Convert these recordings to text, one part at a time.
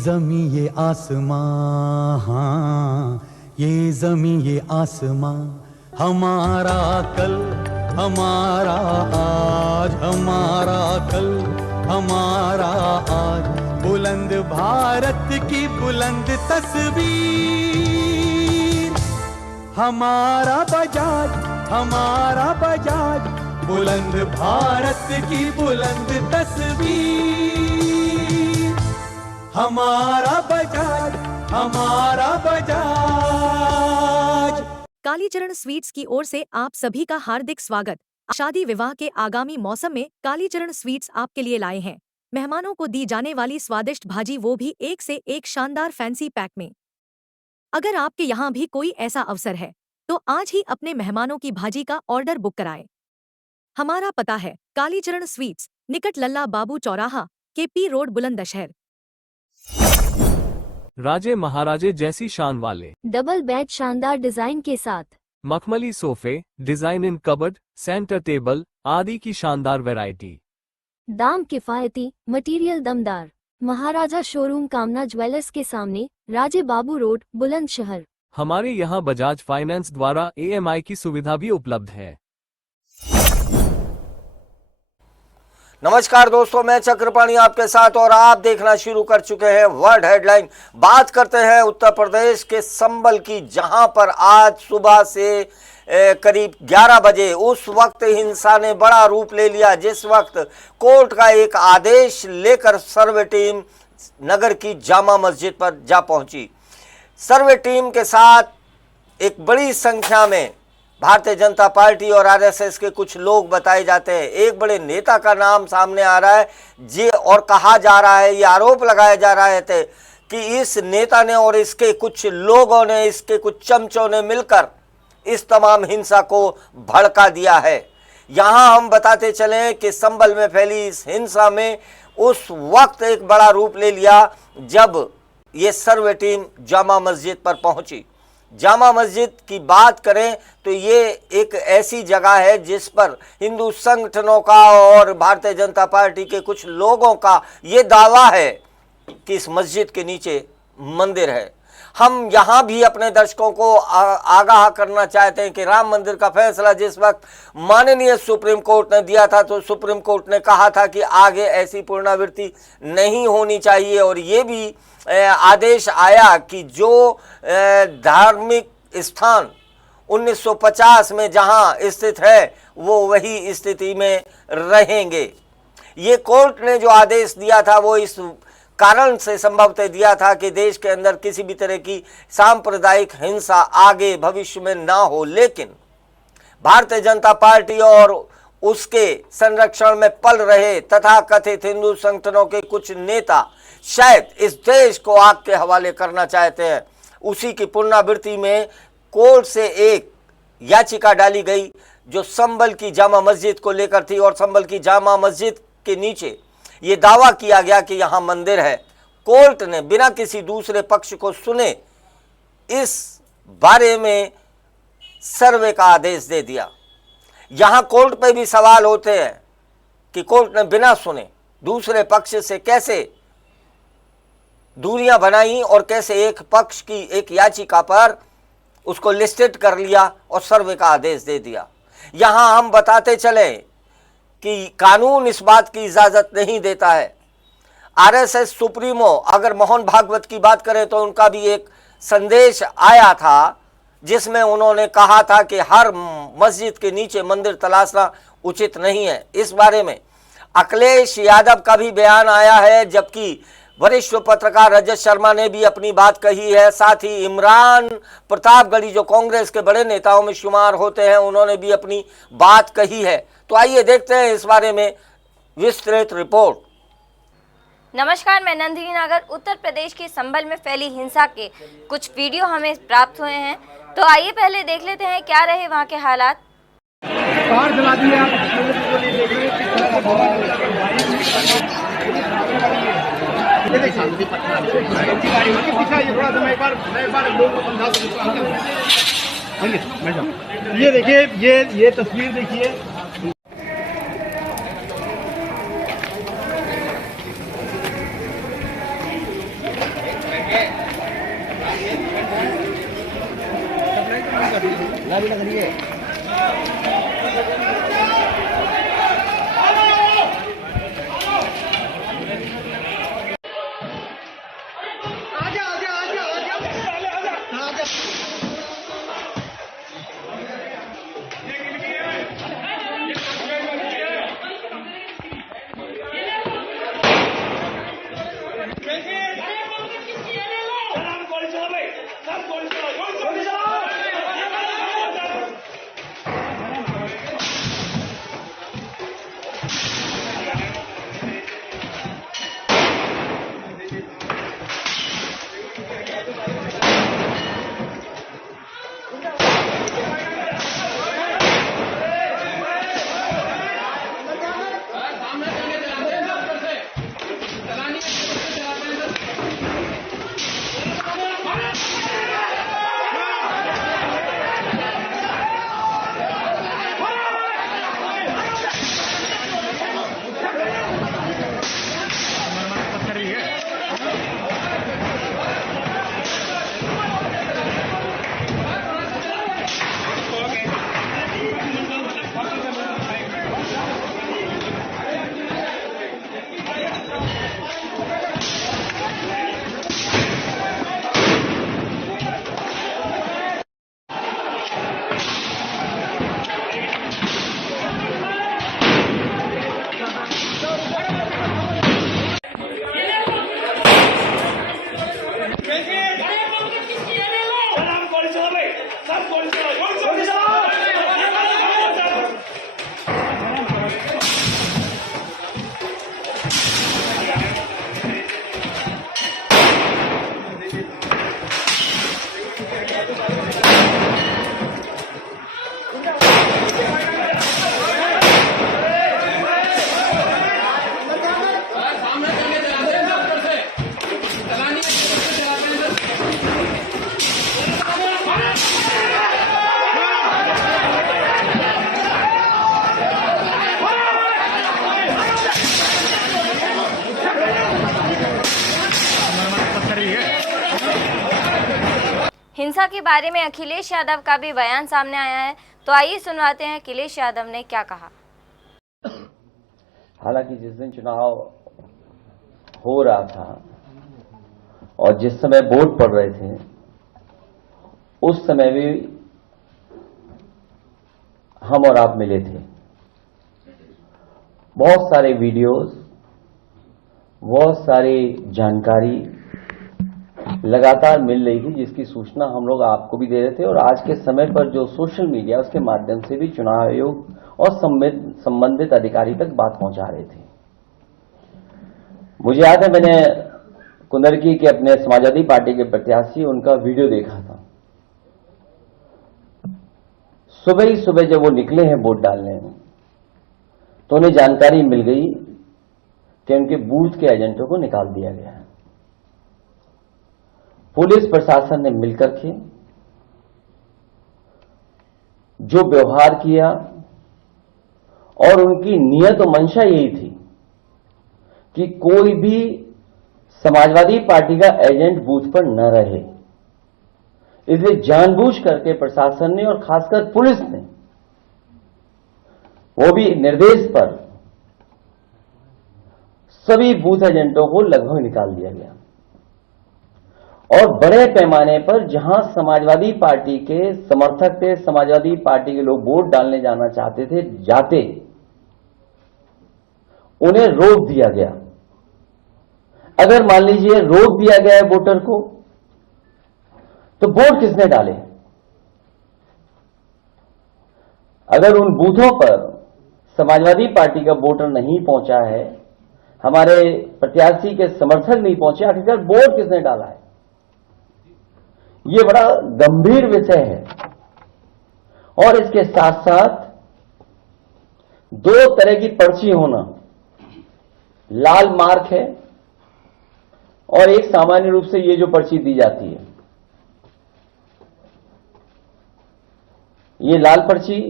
ज़मीं ये आसमां, हाँ ये ज़मीं ये आसमां, हमारा कल हमारा आज, हमारा कल हमारा आज, बुलंद भारत की बुलंद तस्वीर, हमारा बजाज बुलंद भारत की बुलंद तस्वीर, हमारा बजाज। कालीचरण स्वीट्स की ओर से आप सभी का हार्दिक स्वागत। शादी विवाह के आगामी मौसम में कालीचरण स्वीट्स आपके लिए लाए हैं मेहमानों को दी जाने वाली स्वादिष्ट भाजी, वो भी एक से एक शानदार फैंसी पैक में। अगर आपके यहाँ भी कोई ऐसा अवसर है तो आज ही अपने मेहमानों की भाजी का ऑर्डर बुक कराएं। हमारा पता है कालीचरण स्वीट्स, निकट लल्ला बाबू चौराहा, KP रोड, बुलंदशहर। राजे महाराजे जैसी शान वाले डबल बेड शानदार डिजाइन के साथ, मखमली सोफे, डिजाइन इन कबर्ड, सेंटर टेबल आदि की शानदार वैरायटी। दाम किफायती, मटेरियल दमदार। महाराजा शोरूम, कामना ज्वेलर्स के सामने, राजे बाबू रोड, बुलंदशहर। हमारे यहाँ बजाज फाइनेंस द्वारा EMI की सुविधा भी उपलब्ध है। नमस्कार दोस्तों, मैं चक्रपाणी आपके साथ और आप देखना शुरू कर चुके हैं वर्ल्ड हेडलाइन। बात करते हैं उत्तर प्रदेश के संबल की, जहां पर आज सुबह से करीब 11 बजे उस वक्त हिंसा ने बड़ा रूप ले लिया, जिस वक्त कोर्ट का एक आदेश लेकर सर्वे टीम नगर की जामा मस्जिद पर जा पहुंची। सर्वे टीम के साथ एक बड़ी संख्या में भारतीय जनता पार्टी और RSS के कुछ लोग बताए जाते हैं। एक बड़े नेता का नाम सामने आ रहा है जी, और कहा जा रहा है, ये आरोप लगाया जा रहा है कि इस नेता ने और इसके कुछ लोगों ने, इसके कुछ चमचों ने मिलकर इस तमाम हिंसा को भड़का दिया है। यहाँ हम बताते चलें कि संभल में फैली इस हिंसा में उस वक्त एक बड़ा रूप ले लिया जब ये सर्वे टीम जामा मस्जिद पर पहुंची। जामा मस्जिद की बात करें तो ये एक ऐसी जगह है जिस पर हिंदू संगठनों का और भारतीय जनता पार्टी के कुछ लोगों का ये दावा है कि इस मस्जिद के नीचे मंदिर है। हम यहाँ भी अपने दर्शकों को आगाह करना चाहते हैं कि राम मंदिर का फैसला जिस वक्त माननीय सुप्रीम कोर्ट ने दिया था, तो सुप्रीम कोर्ट ने कहा था कि आगे ऐसी पुनरावृत्ति नहीं होनी चाहिए, और ये भी आदेश आया कि जो धार्मिक स्थान 1950 में जहां स्थित है वो वही स्थिति में रहेंगे। ये कोर्ट ने जो आदेश दिया था वो इस कारण से संभवतः दिया था कि देश के अंदर किसी भी तरह की सांप्रदायिक हिंसा आगे भविष्य में ना हो। लेकिन भारतीय जनता पार्टी और उसके संरक्षण में पल रहे तथाकथित हिंदू संगठनों के कुछ नेता शायद इस देश को आग के हवाले करना चाहते हैं। उसी की पुनरावृत्ति में कोर्ट से एक याचिका डाली गई जो संभल की जामा मस्जिद को लेकर थी, और संभल की जामा मस्जिद के नीचे ये दावा किया गया कि यहाँ मंदिर है। कोर्ट ने बिना किसी दूसरे पक्ष को सुने इस बारे में सर्वे का आदेश दे दिया। यहाँ कोर्ट पे भी सवाल होते हैं कि कोर्ट ने बिना सुने दूसरे पक्ष से कैसे दूरियां बनाई और कैसे एक पक्ष की एक याचिका पर उसको लिस्टेड कर लिया और सर्वे का आदेश दे दिया। यहां हम बताते चले कि कानून इस बात की इजाजत नहीं देता है। RSS सुप्रीमो अगर मोहन भागवत की बात करें तो उनका भी एक संदेश आया था जिसमें उन्होंने कहा था कि हर मस्जिद के नीचे मंदिर तलाशना उचित नहीं है। इस बारे में अखिलेश यादव का भी बयान आया है, जबकि वरिष्ठ पत्रकार रजत शर्मा ने भी अपनी बात कही है। साथ ही इमरान प्रतापगढ़ी जो कांग्रेस के बड़े नेताओं में शुमार होते हैं, उन्होंने भी अपनी बात कही है। तो आइए देखते हैं इस बारे में विस्तृत रिपोर्ट। नमस्कार, मैं नंदिनी नागर। उत्तर प्रदेश के संभल में फैली हिंसा के कुछ वीडियो हमें प्राप्त हुए हैं, तो आइए पहले देख लेते हैं क्या रहे वहां के हालात। कार जला दी आप ये देखिए, ये तस्वीर देखिए। हिंसा के बारे में अखिलेश यादव का भी बयान सामने आया है, तो आइए सुनवाते हैं अखिलेश यादव ने क्या कहा। हालांकि जिस दिन चुनाव हो रहा था और जिस समय वोट पड़ रहे थे उस समय भी हम और आप मिले थे। बहुत सारे वीडियोस, बहुत सारी जानकारी लगातार मिल रही थी, जिसकी सूचना हम लोग आपको भी दे रहे थे और आज के समय पर जो सोशल मीडिया उसके माध्यम से भी चुनाव आयोग और संबंधित अधिकारी तक बात पहुंचा रहे थे। मुझे याद है मैंने कुंदरकी के अपने समाजवादी पार्टी के प्रत्याशी उनका वीडियो देखा था। सुबह ही सुबह जब वो निकले हैं वोट डालने तो उन्हें जानकारी मिल गई कि उनके बूथ के एजेंटों को निकाल दिया गया है। पुलिस प्रशासन ने मिलकर के जो व्यवहार किया और उनकी नियत और मंशा यही थी कि कोई भी समाजवादी पार्टी का एजेंट बूथ पर न रहे, इसलिए जानबूझ करके प्रशासन ने और खासकर पुलिस ने वो भी निर्देश पर सभी बूथ एजेंटों को लगभग निकाल दिया गया और बड़े पैमाने पर जहां समाजवादी पार्टी के समर्थक थे, समाजवादी पार्टी के लोग वोट डालने जाना चाहते थे, जाते उन्हें रोक दिया गया। अगर मान लीजिए रोक दिया गया है वोटर को, तो वोट किसने डाले? अगर उन बूथों पर समाजवादी पार्टी का वोटर नहीं पहुंचा है, हमारे प्रत्याशी के समर्थक नहीं पहुंचे, आखिरकार वोट किसने डाला है? ये बड़ा गंभीर विषय है। और इसके साथ साथ दो तरह की पर्ची होना, लाल मार्क है और एक सामान्य रूप से ये जो पर्ची दी जाती है, ये लाल पर्ची,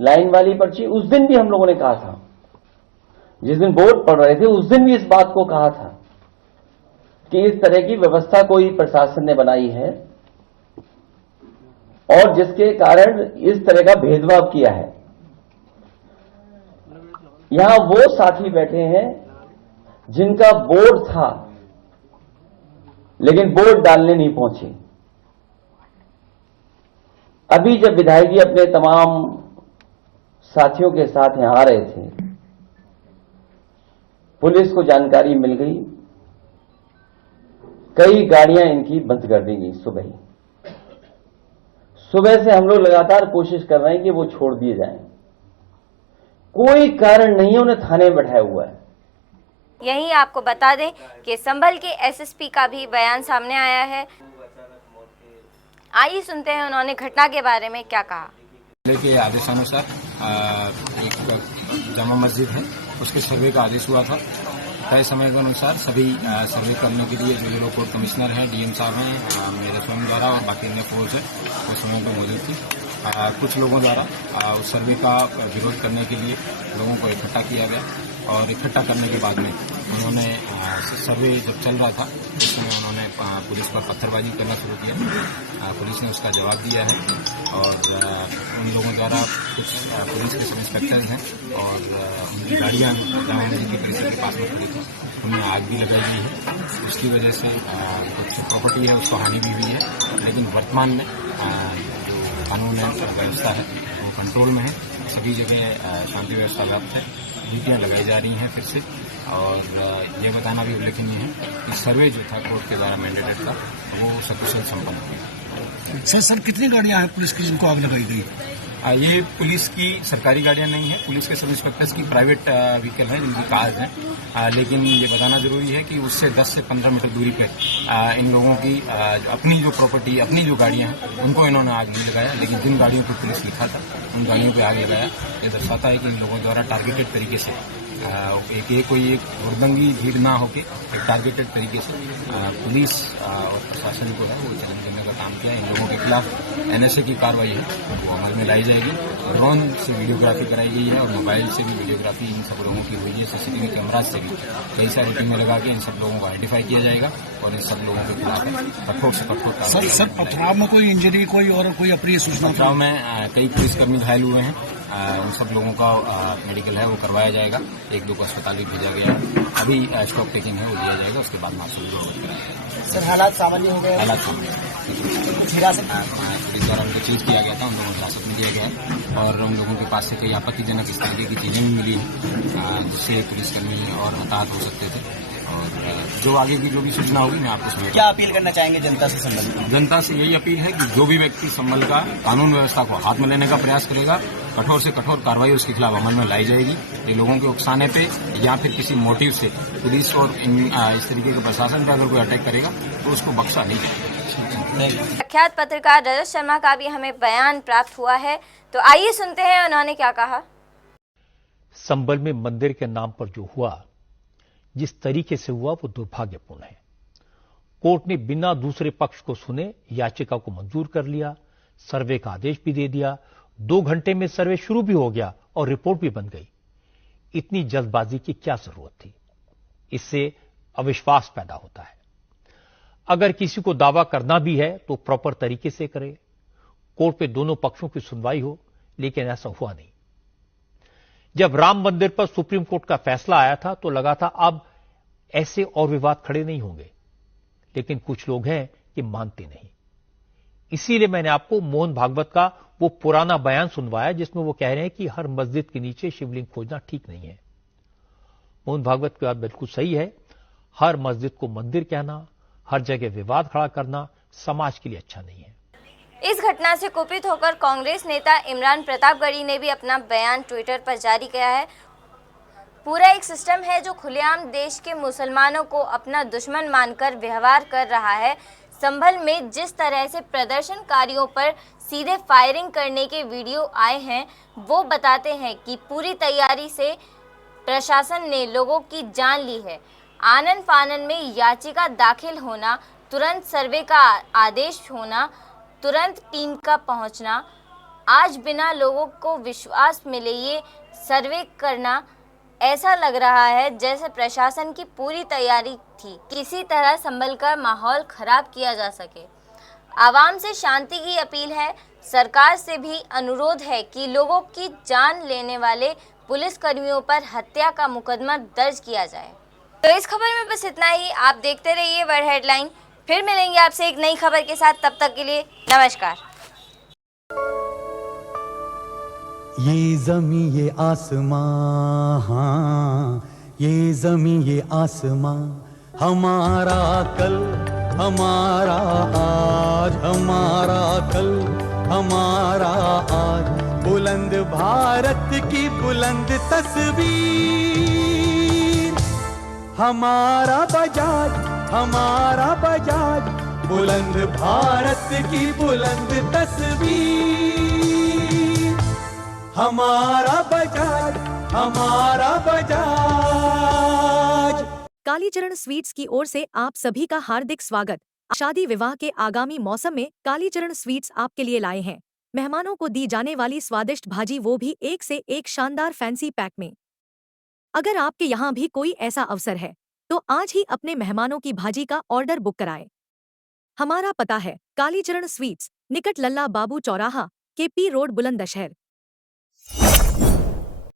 लाइन वाली पर्ची। उस दिन भी हम लोगों ने कहा था, जिस दिन वोट पड़ रहे थे उस दिन भी इस बात को कहा था कि इस तरह की व्यवस्था कोई प्रशासन ने बनाई है और जिसके कारण इस तरह का भेदभाव किया है। यहां वो साथी बैठे हैं जिनका बोर्ड था लेकिन बोर्ड डालने नहीं पहुंचे। अभी जब विधायक जी अपने तमाम साथियों के साथ यहां आ रहे थे, पुलिस को जानकारी मिल गई, कई गाड़ियां इनकी बंद कर दी गई। सुबह से हम लोग लगातार कोशिश कर रहे हैं कि वो छोड़ दिए जाएं। कोई कारण नहीं है, उन्हें थाने में बैठाया हुआ है। यहीं आपको बता दें कि संभल के एसएसपी का भी बयान सामने आया है। आइए सुनते हैं उन्होंने घटना के बारे में क्या कहा। के आदेशानुसार एक जामा मस्जिद है, उसके सर्वे का आदेश हुआ था। तय समय के अनुसार सभी सर्वे करने के लिए जो लोग कोर्ट कमिश्नर हैं, डीएम साहब हैं, मेरे स्वयं द्वारा और बाकी अन्य फोर्स है वो समय पर मौजूद थी। कुछ लोगों द्वारा उस सर्वे का विरोध करने के लिए लोगों को इकट्ठा किया गया और इकट्ठा करने के बाद में उन्होंने सर्वे जब चल रहा था उसमें उन्होंने पुलिस पर पत्थरबाजी करना शुरू किया। पुलिस ने उसका जवाब दिया है और उन लोगों द्वारा कुछ पुलिस के सब इंस्पेक्टर हैं और उनकी गाड़ियाँ जामा मस्जिद की परिसर के पास में खड़ी थी, उनमें आग भी लगाई गई है। उसकी वजह से कुछ प्रॉपर्टी है उसको हानि भी हुई है। लेकिन वर्तमान में जो कानून व्यवस्था है वो कंट्रोल में है, सभी जगह शांति व्यवस्था व्याप्त है, ड्यूटियाँ लगाई जा रही हैं फिर से। और ये बताना भी उल्लेखनीय है कि सर्वे जो था कोर्ट के द्वारा मैंडेटेड था वो सकुशल संपन्न हुआ। सर कितनी गाड़ियां हैं पुलिस की जिनको आग लगाई गई? ये पुलिस की सरकारी गाड़ियां नहीं है, पुलिस के सब इंस्पेक्टर्स की प्राइवेट व्हीकल है जिनकी कार्स हैं। लेकिन ये बताना जरूरी है कि उससे 10 से 15 मीटर दूरी पे इन लोगों की अपनी जो प्रॉपर्टी, अपनी जो गाड़ियां हैं उनको इन्होंने आग नहीं लगाया। लेकिन जिन गाड़ियों पर पुलिस लिखा था उन गाड़ियों पर आग लगाया। ये दर्शाता है कि इन लोगों द्वारा टारगेटेड तरीके से कोई एक हुड़दंगी भीड़ ना होके एक टारगेटेड तरीके से पुलिस और प्रशासन को है वो चैलेंज करने का काम किया। इन लोगों के खिलाफ एनएसए की कार्रवाई है वो अमल में लाई जाएगी। ड्रोन से वीडियोग्राफी कराई गई है और मोबाइल से भी वीडियोग्राफी इन सब लोगों की हुई है। सीसीटीवी कैमराज से भी कई सारी टीमें लगा के इन सब लोगों को आइडेंटिफाई किया जाएगा और इन सब लोगों के खिलाफ कठोर से कठोर कार्रवाई। सर पथराव में कोई इंजरी कोई और कोई अप्रिय सूचना? पथराव में कई पुलिसकर्मी घायल हुए हैं। उन सब लोगों का मेडिकल है वो करवाया जाएगा। 1-2 को अस्पताल भी भेजा गया है। अभी स्टॉक टेकिंग है वो दिया जाएगा, उसके बाद मार्शल जरूरत कराया। सर हालात सामान्य हो गए? हालात सामान्य हिरासत पुलिस द्वारा उनको चीज किया गया था, उन लोगों को हिरासत में दिया गया है और उन लोगों के पास से कई आपत्तिजनक इस तरीके की चीजें भी मिली हैं जिससे पुलिसकर्मी और हताहत हो सकते थे। और जो आगे की जो भी सूचना होगी मैं आपको सुनाऊंगा। क्या अपील करना चाहेंगे जनता से संबंधित? जनता से यही अपील है कि जो भी व्यक्ति संभल का कानून व्यवस्था को हाथ में लेने का प्रयास करेगा, कठोर से कठोर कार्रवाई उसके खिलाफ अमल में लाई जाएगी। ये लोगों के उकसाने पे या फिर किसी मोटिव से पुलिस और इस तरीके के प्रशासन पे अगर कोई अटैक करेगा तो उसको बख्शा नहीं जाएगा। प्रख्यात पत्रकार रजत शर्मा का भी हमें बयान प्राप्त हुआ है, तो आइए सुनते हैं उन्होंने क्या कहा। संभल में मंदिर के नाम पर जो हुआ, जिस तरीके से हुआ वो दुर्भाग्यपूर्ण है। कोर्ट ने बिना दूसरे पक्ष को सुने याचिका को मंजूर कर लिया, सर्वे का आदेश भी दे दिया, 2 घंटे में सर्वे शुरू भी हो गया और रिपोर्ट भी बन गई। इतनी जल्दबाजी की क्या जरूरत थी? इससे अविश्वास पैदा होता है। अगर किसी को दावा करना भी है तो प्रॉपर तरीके से करे, कोर्ट में दोनों पक्षों की सुनवाई हो, लेकिन ऐसा हुआ नहीं। जब राम मंदिर पर सुप्रीम कोर्ट का फैसला आया था तो लगा था अब ऐसे और विवाद खड़े नहीं होंगे, लेकिन कुछ लोग हैं कि मानते नहीं। इसीलिए मैंने आपको मोहन भागवत का वो पुराना बयान सुनवाया जिसमें वो कह रहे हैं कि हर मस्जिद के नीचे शिवलिंग खोजना ठीक नहीं है। मोहन भागवत की बात बिल्कुल सही है। हर मस्जिद को मंदिर कहना, हर जगह विवाद खड़ा करना समाज के लिए अच्छा नहीं है। इस घटना से कुपित होकर कांग्रेस नेता इमरान प्रतापगढ़ी ने भी अपना बयान ट्विटर पर जारी किया है। पूरा एक सिस्टम है जो खुलेआम देश के मुसलमानों को अपना दुश्मन मानकर व्यवहार कर रहा है। संभल में जिस तरह से प्रदर्शनकारियों पर सीधे फायरिंग करने के वीडियो आए हैं वो बताते हैं कि पूरी तैयारी से प्रशासन ने लोगों की जान ली है। आनन फानन में याचिका दाखिल होना, तुरंत सर्वे का आदेश होना, तुरंत टीम का पहुंचना, आज बिना लोगों को विश्वास मिले ये सर्वे करना, ऐसा लग रहा है जैसे प्रशासन की पूरी तैयारी थी किसी तरह संभल कर माहौल खराब किया जा सके। आवाम से शांति की अपील है, सरकार से भी अनुरोध है कि लोगों की जान लेने वाले पुलिसकर्मियों पर हत्या का मुकदमा दर्ज किया जाए। तो इस खबर में बस इतना ही। आप देखते रहिए वर्ल्ड हेडलाइन। फिर मिलेंगे आपसे एक नई खबर के साथ। तब तक के लिए नमस्कार। ये जमी ये आसमां, हाँ, ये जमी ये आसमां, हमारा कल, हमारा आज, हमारा कल, हमारा आज, बुलंद भारत की बुलंद तस्वीर, हमारा बजाज, हमारा बजाज, बुलंद भारत की बुलंद तस्वीर, हमारा बजाज, हमारा बजाज। कालीचरण स्वीट्स की ओर से आप सभी का हार्दिक स्वागत। शादी विवाह के आगामी मौसम में कालीचरण स्वीट्स आपके लिए लाए हैं। मेहमानों को दी जाने वाली स्वादिष्ट भाजी, वो भी एक से एक शानदार फैंसी पैक में। अगर आपके यहाँ भी कोई ऐसा अवसर है तो आज ही अपने मेहमानों की भाजी का ऑर्डर बुक कराएं। हमारा पता है कालीचरण स्वीट्स, निकट लल्ला बाबू चौराहा, KP रोड, बुलंदशहर।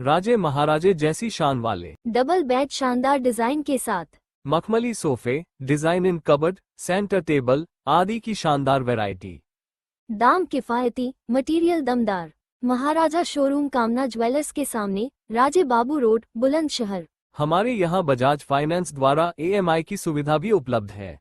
राजे महाराजे जैसी शान वाले डबल बेड शानदार डिजाइन के साथ, मखमली सोफे, डिजाइन इन कबर्ड, सेंटर टेबल आदि की शानदार वैरायटी। दाम किफायती, मटेरियल दमदार। महाराजा शोरूम कामना ज्वेलर्स के सामने, राजे बाबू रोड, बुलंदशहर। हमारे यहाँ बजाज फाइनेंस द्वारा EMI की सुविधा भी उपलब्ध है।